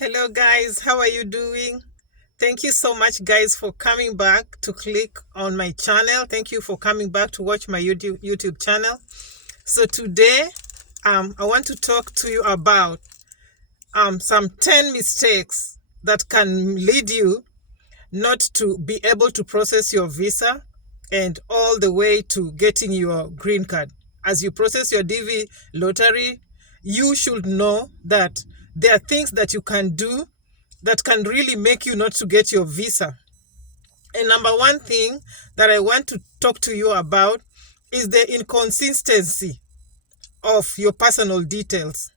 Hello, guys. How are you doing? Thank you so much, guys, for coming back to click on my channel. Thank you for coming back to watch my YouTube channel. So today, I want to talk to you about some 10 mistakes that can lead you not to be able to process your visa and all the way to getting your green card. As you process your DV lottery, you should know that there are things that you can do that can really make you not to get your visa. And number one thing that I want to talk to you about is the inconsistency of your personal details.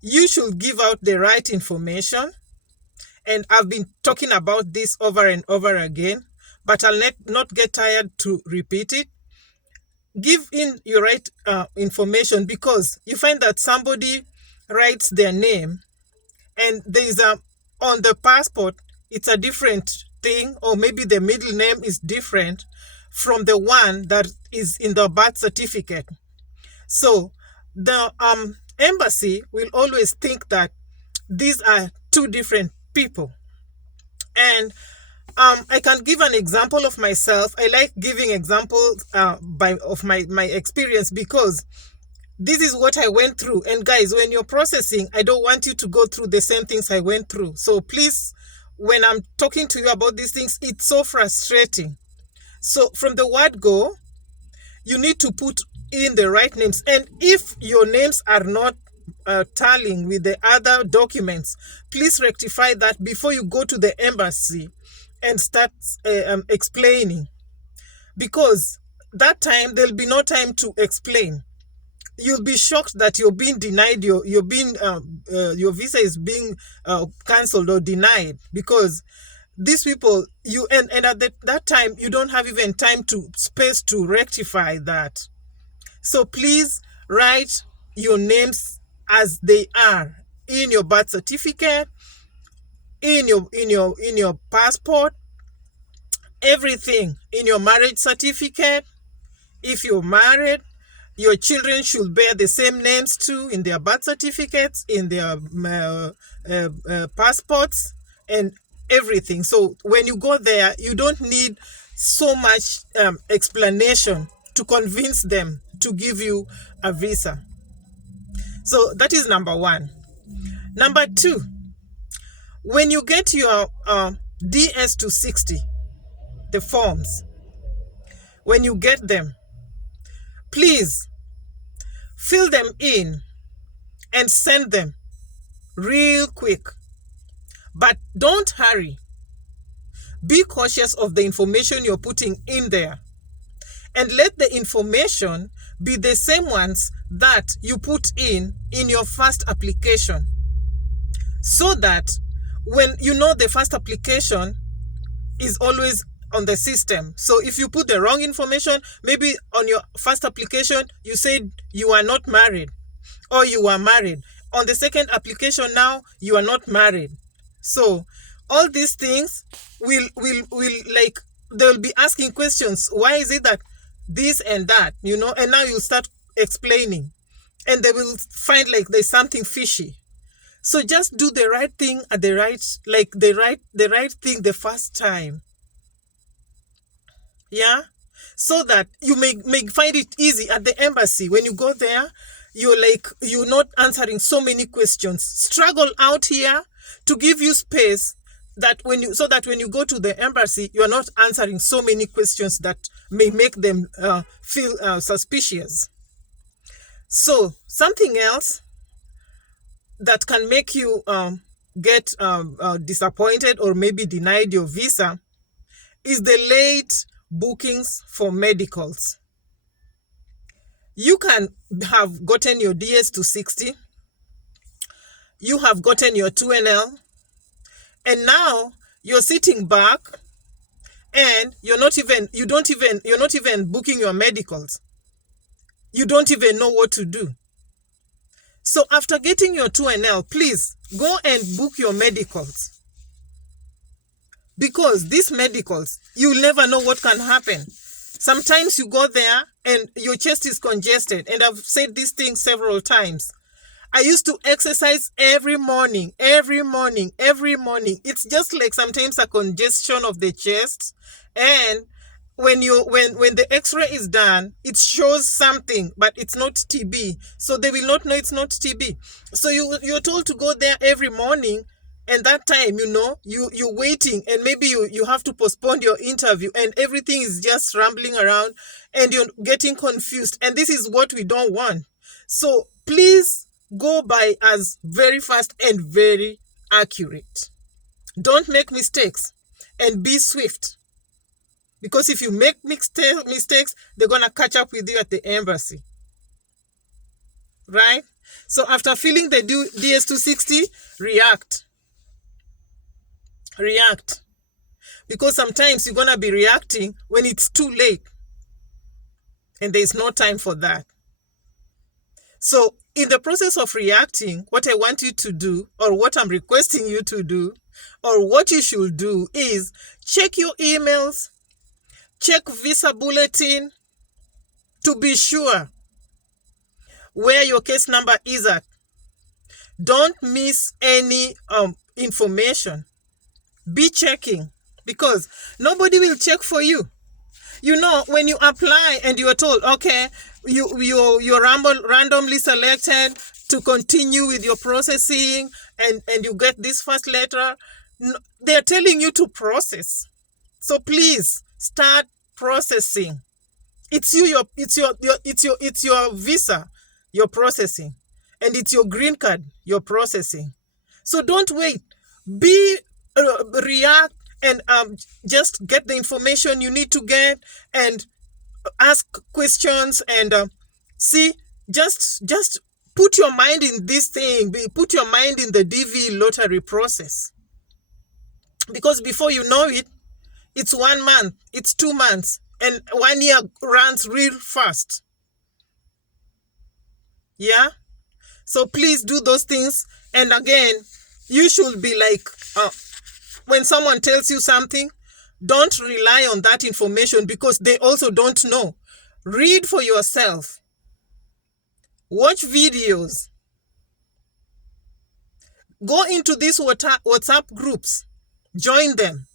You should give out the right information, and I've been talking about this over and over again, but I'll not get tired to repeat it. Give in your right information, because you find that somebody writes their name and there is on the passport, it's a different thing, or maybe the middle name is different from the one that is in the birth certificate. So the embassy will always think that these are two different people. And I can give an example of myself. I like giving examples of my experience, because this is what I went through. And guys, when you're processing, I don't want you to go through the same things I went through. So please, when I'm talking to you about these things, it's so frustrating. So from the word go, you need to put in the right names. And if your names are not tallying with the other documents, please rectify that before you go to the embassy and start explaining. Because that time, there'll be no time to explain. You'll be shocked that you're being denied, your visa is being cancelled or denied, because these people, and at that time, you don't have even time to space to rectify that. So please write your names as they are in your birth certificate, in your passport, everything, in your marriage certificate. If you're married, your children should bear the same names too, in their birth certificates, in their passports, and everything. So when you go there, you don't need so much explanation to convince them to give you a visa. So that is number one. Number two, when you get your DS-260, the forms, when you get them, please fill them in and send them real quick. But don't hurry. Be cautious of the information you're putting in there. And let the information be the same ones that you put in your first application. So that when you know the first application is always on the system. So if you put the wrong information, maybe on your first application, you said you are not married, or you are married. On the second application now, you are not married. So all these things will like, they'll be asking questions. Why is it that this and that, and now you start explaining, and they will find like there's something fishy. So just do the right thing at the right thing the first time. Yeah, so that you may find it easy at the embassy. When you go there, you're not answering so many questions. Struggle out here to give you space so that when you go to the embassy, you are not answering so many questions that may make them feel suspicious. So something else that can make you get disappointed or maybe denied your visa is the late bookings for medicals. You can have gotten your DS-260, you have gotten your 2NL, and now you're sitting back and you're not even booking your medicals. You don't even know what to do. So after getting your 2NL, please go and book your medicals. Because these medicals, you'll never know what can happen. Sometimes you go there and your chest is congested. And I've said this thing several times. I used to exercise every morning. It's just like sometimes a congestion of the chest. And when the x-ray is done, it shows something, but it's not TB. So they will not know it's not TB. So you're told to go there every morning. And that time, you're waiting, and maybe you have to postpone your interview, and everything is just rambling around and you're getting confused. And this is what we don't want. So please go by as very fast and very accurate. Don't make mistakes, and be swift. Because if you make mistakes, they're going to catch up with you at the embassy. Right? So after filling the DS-260, react. Because sometimes you're going to be reacting when it's too late. And there's no time for that. So in the process of reacting, what I want you to do, or what I'm requesting you to do, or what you should do is check your emails, check visa bulletin to be sure where your case number is at. Don't miss any information. Be checking, because nobody will check for you. When you apply and you are told, okay, you're randomly selected to continue with your processing, and you get this first letter, they're telling you to process. So please start processing. It's your visa you're processing, and it's your green card you're processing. So don't wait. React and just get the information you need to get, and ask questions, and see, just put your mind in this thing. Put your mind in the DV lottery process, because before you know it, it's 1 month, it's 2 months, and 1 year runs real fast. Yeah, so please do those things. And again, you should be like, when someone tells you something, don't rely on that information, because they also don't know. Read for yourself. Watch videos. Go into these WhatsApp groups. Join them.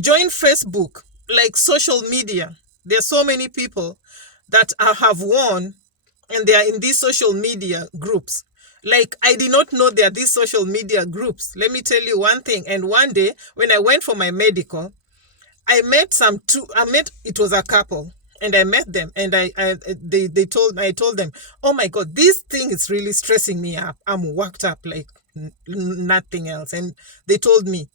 Join Facebook, like social media. There are so many people that have won, and they are in these social media groups. Like, I did not know there are these social media groups. Let me tell you one thing. And one day, when I went for my medical, I met it was a couple, and I met them, and I told them, oh my God, this thing is really stressing me up. I'm worked up like nothing else. And they told me,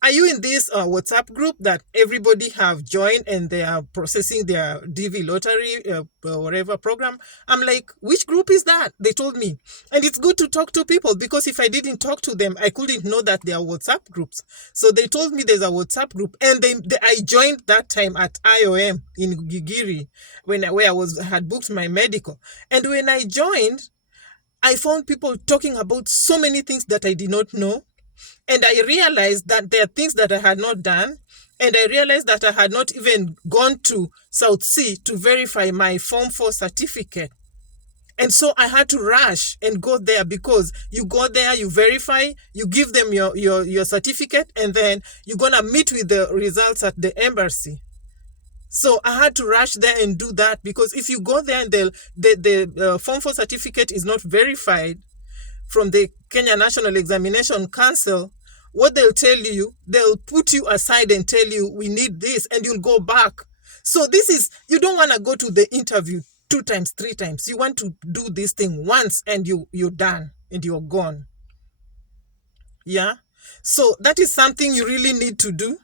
are you in this WhatsApp group that everybody have joined, and they are processing their DV lottery, whatever program? I'm like, which group is that? They told me. And it's good to talk to people, because if I didn't talk to them, I couldn't know that they are WhatsApp groups. So they told me there's a WhatsApp group, and I joined that time at IOM in Gigiri, where I had booked my medical. And when I joined, I found people talking about so many things that I did not know. And I realized that there are things that I had not done. And I realized that I had not even gone to South Sea to verify my Form 4 certificate. And so I had to rush and go there, because you go there, you verify, you give them your certificate, and then you're going to meet with the results at the embassy. So I had to rush there and do that, because if you go there and the Form 4 certificate is not verified from the Kenya National Examination Council, what they'll tell you, they'll put you aside and tell you, we need this, and you'll go back. So you don't want to go to the interview 2 times, 3 times. You want to do this thing once, and you're done, and you're gone. Yeah? So that is something you really need to do.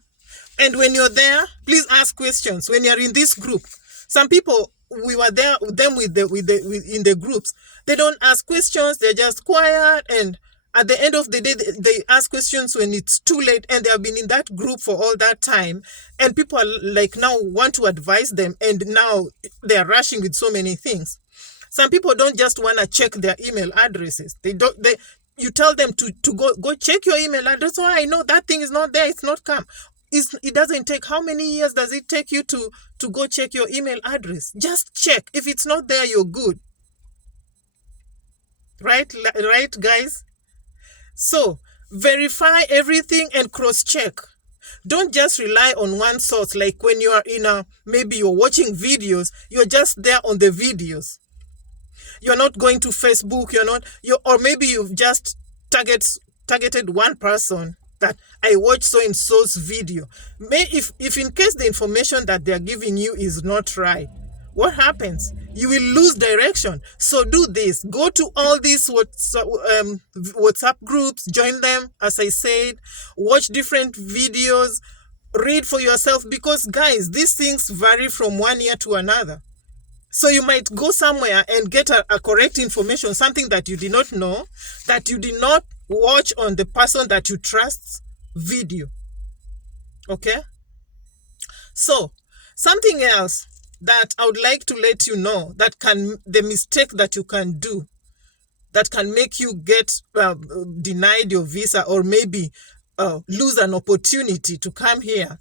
And when you're there, please ask questions. When you're in this group, some people, we were there with them in the groups, they don't ask questions. They're just quiet, and at the end of the day, they ask questions when it's too late, and they have been in that group for all that time, and people are like now want to advise them, and now they're rushing with so many things. Some people don't just want to check their email addresses. You tell them to go check your email address. Oh, I know that thing is not there. It's not come. It doesn't take. How many years does it take you to go check your email address? Just check. If it's not there, you're good. Right, guys? So verify everything and cross-check. Don't just rely on one source. Like when you are maybe you're watching videos, you're just there on the videos. You're not going to Facebook, or maybe you've just targeted one person that I watched so-and-so's video. If in case the information that they're giving you is not right, what happens? You will lose direction. So do this. Go to all these WhatsApp groups, join them, as I said, watch different videos, read for yourself, because guys, these things vary from one year to another. So you might go somewhere and get a correct information, something that you did not know, that you did not watch on the person that you trust video. Okay? So, something else that I would like to let you know, the mistake that you can do, that can make you get denied your visa, or maybe lose an opportunity to come here,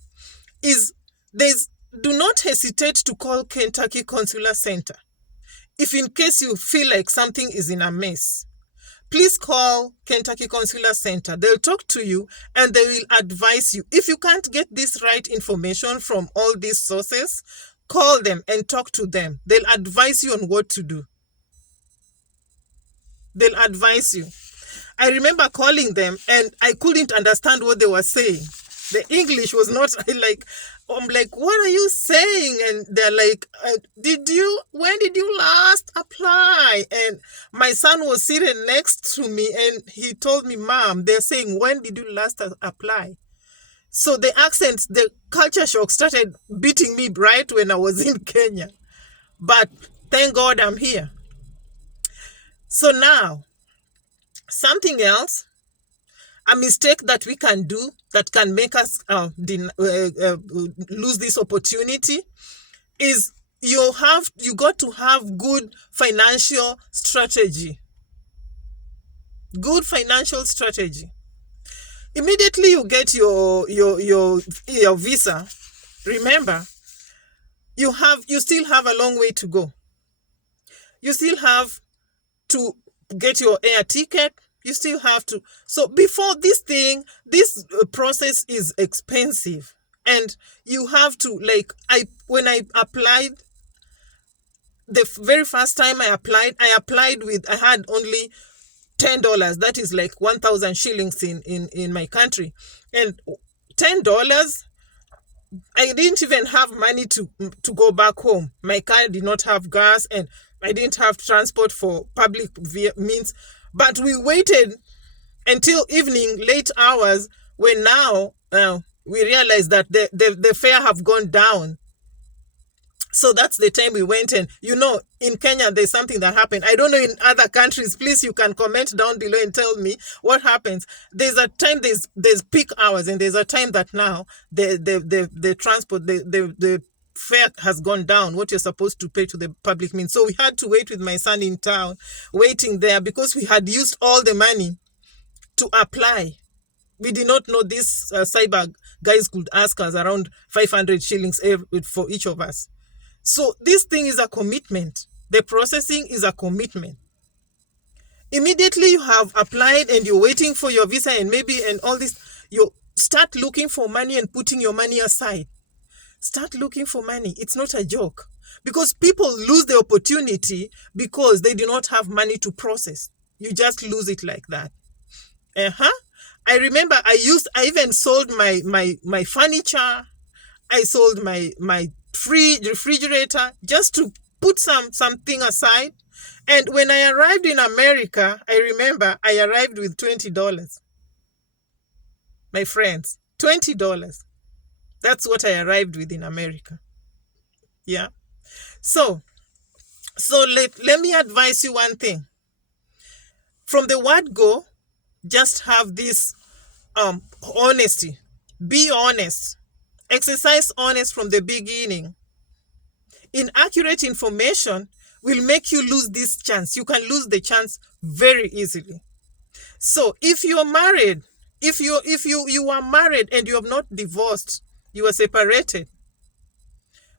is do not hesitate to call Kentucky Consular Center. If in case you feel like something is in a mess, please call Kentucky Consular Center. They'll talk to you and they will advise you. If you can't get this right information from all these sources, call them and talk to them. They'll advise you on what to do. They'll advise you. I remember calling them and I couldn't understand what they were saying. The English was not like, I'm like, what are you saying? And they're like, when did you last apply? And my son was sitting next to me and he told me, Mom, they're saying, when did you last apply? So the accents, the culture shock started beating me right when I was in Kenya. But thank God I'm here. So now, something else, a mistake that we can do that can make us lose this opportunity is you got to have good financial strategy. Good financial strategy. Immediately you get your visa, remember, you still have a long way to go. You still have to get your air ticket. You still have to. So before this process is expensive, and you have to, when I applied, the very first time I had only $10. That is like 1,000 shillings in my country. And $10, I didn't even have money to go back home. My car did not have gas and I didn't have transport for public means. But we waited until evening, late hours, when now we realized that the fare have gone down. So that's the time we went. And in Kenya, there's something that happened. I don't know in other countries. Please, you can comment down below and tell me what happens. There's a time, there's peak hours, and there's a time that now the transport, the fare has gone down, what you're supposed to pay to the public means. So we had to wait with my son in town, waiting there, because we had used all the money to apply. We did not know these cyber guys could ask us around 500 shillings for each of us. So this thing is a commitment. The processing is a commitment. Immediately you have applied and you're waiting for your visa and all this, you start looking for money and putting your money aside. Start looking for money. It's not a joke. Because people lose the opportunity because they do not have money to process. You just lose it like that. I remember I even sold my furniture. I sold my refrigerator just to put something aside. And when I arrived in America, I remember I arrived with $20. My friends, $20. That's what I arrived with in America. Yeah. So let me advise you one thing. From the word go, just have this honesty. Be honest. Exercise honest from the beginning. Inaccurate information will make you lose this chance. You can lose the chance very easily. So if you're married, if you are married and you have not divorced, you are separated,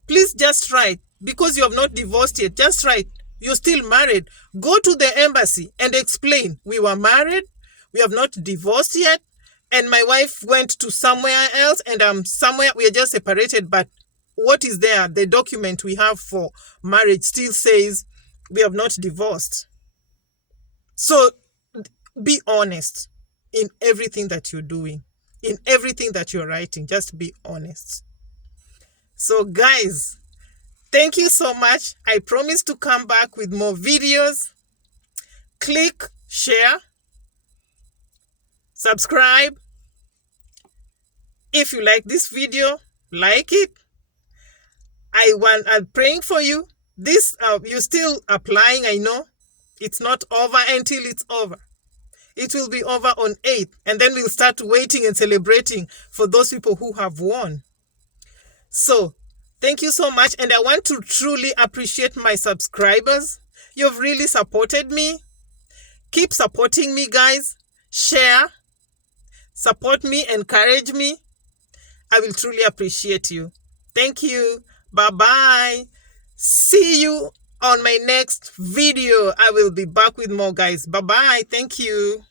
please just write, because you have not divorced yet, just write, You're still married. Go to the embassy and explain, we were married, we have not divorced yet, and my wife went to somewhere else, and I'm somewhere, we are just separated, but what is there? The document we have for marriage still says we have not divorced. So be honest in everything that you're doing, in everything that you're writing. Just be honest. So guys, thank you so much. I promise to come back with more videos. Click, share, subscribe. If you like this video, like it. I'm praying for you. This you're still applying, I know. It's not over until it's over. It will be over on 8th, and then we'll start waiting and celebrating for those people who have won. So, thank you so much, and I want to truly appreciate my subscribers. You've really supported me. Keep supporting me, guys. Share. Support me. Encourage me. I will truly appreciate you. Thank you. Bye-bye. See you on my next video. I will be back with more, guys. Bye-bye. Thank you.